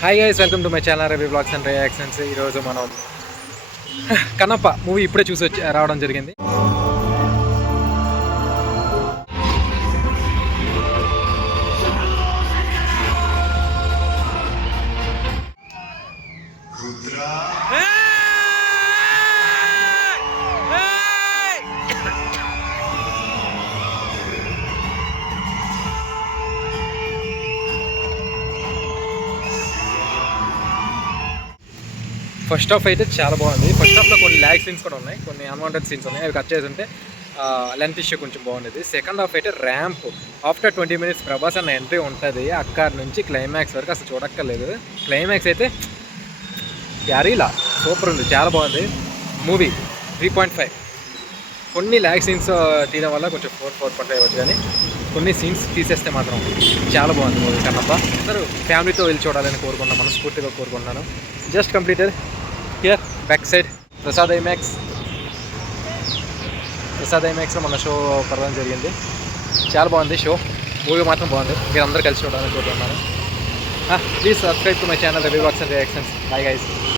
Hi guys, welcome to my channel Ravi blogs and reactions. ఈరోజు మనం Kannappa movie ఇప్పుడే చూసి రావడం జరిగింది. ఫస్ట్ హాఫ్ అయితే చాలా బాగుంది. ఫస్ట్ హాఫ్లో కొన్ని ల్యాగ్ సీన్స్ కూడా ఉన్నాయి, కొన్ని అన్వాంటెడ్ సీన్స్ ఉన్నాయి. అవి కట్ చేసి ఉంటే లెంత్ ఇష్యూ కొంచెం బాగుండేది. సెకండ్ హాఫ్ అయితే ర్యాంప్ ఆఫ్టర్ 20 minutes ప్రభాస్ అన్న ఎంట్రీ ఉంటుంది. అక్కడ నుంచి క్లైమాక్స్ వరకు అసలు చూడక్కర్లేదు. క్లైమాక్స్ అయితే యారీలా సూపర్ ఉంది, చాలా బాగుంది మూవీ. 3.5. కొన్ని ల్యాగ్ సీన్స్ తీయడం వల్ల కొంచెం 4.5 అవ్వచ్చు, కానీ కొన్ని సీన్స్ తీసేస్తే మాత్రం చాలా బాగుంది మూవీ. కన్నప్ప అందరూ ఫ్యామిలీతో వెళ్ళి చూడాలని కోరుకున్నాను, మనస్ఫూర్తిగా కోరుకుంటున్నాను. Just completed here back side Prasad ఐమాక్స్లో మన షో పడడం జరిగింది. చాలా బాగుంది షో, మూవీ మాత్రం బాగుంది. మీరు అందరూ కలిసి చూడాలని కోరుకుంటున్నాను. Please subscribe to my channel Ravi blogs and reactions. Bye guys.